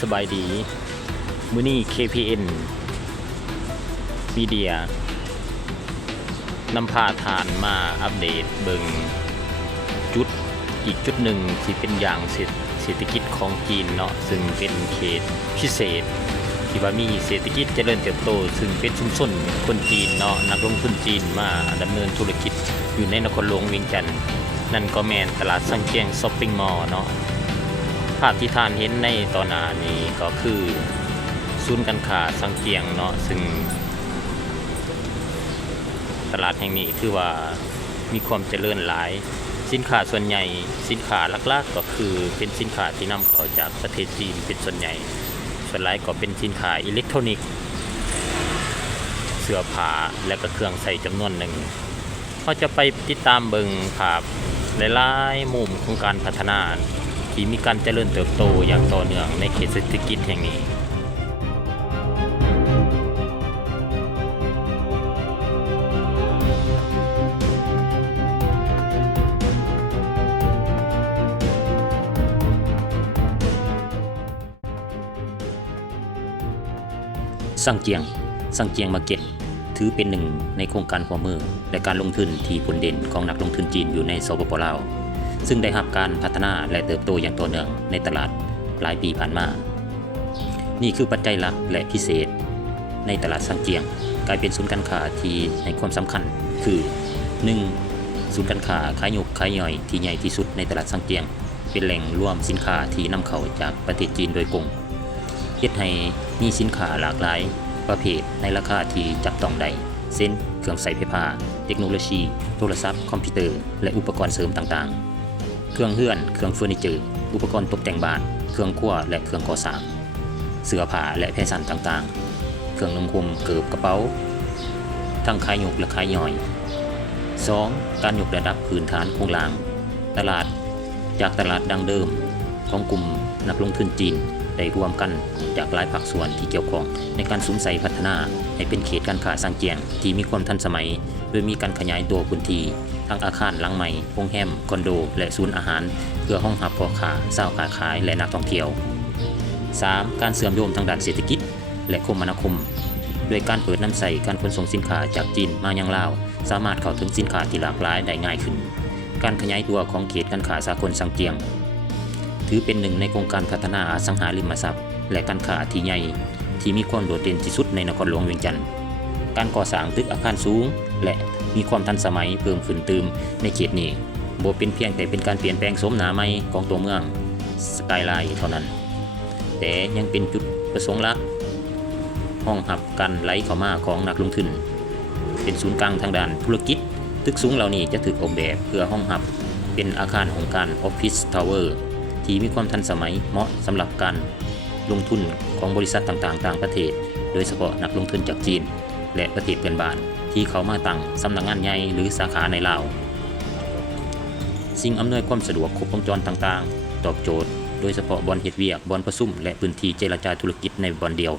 สบายดีมื้อนี้ KPN มีเดียนำพาทานมาอัปเดตเบิงจุดอีกจุดหนึ่งที่เป็นอย่างเศรษฐกิจของจีนเนาะซึ่งเป็นเขตพิเศษที่ว่ามีเศรษฐกิจเจริญเติบโตซึ่งเป็นชุมชนคนจีนเนาะนักลงทุนจีนมาดำเนินธุรกิจอยู่ในนครหลวงเวียงจันทน์นั่นก็แม่นตลาดซังเกียงช้อปปิ้งมอลล์เนาะภาพที่ท่านเห็นในตอนหน้านี้ก็คือศูนย์การค้าซังเกียงเนาะซึ่งตลาดแห่งนี้ถือว่ามีความเจริญหลายสินค้าส่วนใหญ่สินค้าหลักๆก็คือเป็นสินค้าที่นำเข้าจากประเทศจีนเป็นส่วนใหญ่ส่วนหลายก็เป็นสินค้าอิเล็กทรอนิกส์เสื้อผ้าและก็เครื่องใช้จำนวนหนึ่งเราจะไปติดตามเบิ่งภาพหลายๆมุมของการพัฒนาที่มีการเจริญเติบโตอย่างต่อเนื่องในเขตเศรษฐกิจแห่งนี้ซังเกียงมาร์เก็ตถือเป็นหนึ่งในโครงการหัวมือและการลงทุนที่ผลเด่นของนักลงทุนจีนอยู่ในสปป.ลาวซึ่งได้รับการพัฒนาและเติบโตอย่างต่อเนื่องในตลาดหลายปีผ่านมานี่คือปัจจัยหลักและพิเศษในตลาดซังเกียงกลายเป็นศูนย์การค้าที่ให้ความสำคัญคือ 1. ศูนย์การค้าขายยกขายย่อยที่ใหญ่ที่สุดในตลาดซังเกียงเป็นแหล่งรวมสินค้าที่นำเข้าจากประเทศจีนโดยตรงเฮ็ดให้มีสินค้าหลากหลายประเภทในราคาที่จับต้องได้เช่นเครื่องใช้ไฟฟ้าเทคโนโลยีโทรศัพท์คอมพิวเตอร์และอุปกรณ์เสริมต่างๆเครื่องเฮือนเครื่องเฟอร์นิเจอร์อุปกรณ์ตกแต่งบ้านเครื่องครัวและเครื่องก่อสร้างเสื้อผ้าและแฟชั่นต่างๆเครื่องนุ่งห่มเกิบกระเป๋าทั้งขายยกและขายย่อย 2. การยกระดับพื้นฐานโครงสร้างตลาดจากตลาดดังเดิมของกลุ่มนักลงทุนจีนได้รวมกันจากหลายภาคส่วนที่เกี่ยวข้องในการสุมใส่พัฒนาให้เป็นเขตการค้าซังเกียงที่มีความทันสมัยโดยมีการขยายตัวพื้นที่ทั้งอาคารหลังใหม่โรงแรมคอนโดและศูนย์อาหารเพื่อห้องรับพ่อค้าชาวค้าขายและนักท่องเที่ยว 3. การเชื่อมโยงทางด้านเศรษฐกิจและคมนาคมโดยการเปิดน้ำใส่การขนส่งสินค้าจากจีนมายังลาวสามารถเข้าถึงสินค้าที่หลากหลายได้ง่ายขึ้นการขยายตัวของเขตการค้าสากลซังเกียงถือเป็นหนึ่งในโครงการพัฒนาอสังหาริมทรัพย์และการค้าที่ใหญ่ที่มีความโดดเด่นที่สุดในนครหลวงเวียงจันทน์การก่อสร้างตึกอาคารสูงและมีความทันสมัยเพิ่มขึ้นเติมในเขตนี้บ่เป็นเพียงแต่เป็นการเปลี่ยนแปลงโฉมหน้าใหม่ของตัวเมืองสกายไลน์เท่านั้นแต่ยังเป็นจุดประสงค์หลักห้องรับการไหลเข้ามาของนักลงทุนเป็นศูนย์กลางทางด้านธุรกิจตึกสูงเหล่านี้จะถูกออกแบบเพื่อห้องรับเป็นอาคารองค์การออฟฟิศทาวเวอร์ที่มีความทันสมัยเหมาะสำหรับการลงทุนของบริษัทต่างๆต่างประเทศโดยเฉพาะนักลงทุนจากจีนและประเทศเพื่อนบ้านที่เขามาตั้งสำนักงานใหญ่หรือสาขาในลาวสิ่งอำนวยความสะดวกครบวงจรต่างๆตอบโจทย์โดยเฉพาะบ่อนเฮ็ดเวียกบ่อนประชุมและพื้นที่เจรจาธุรกิจในบ่อนเดียว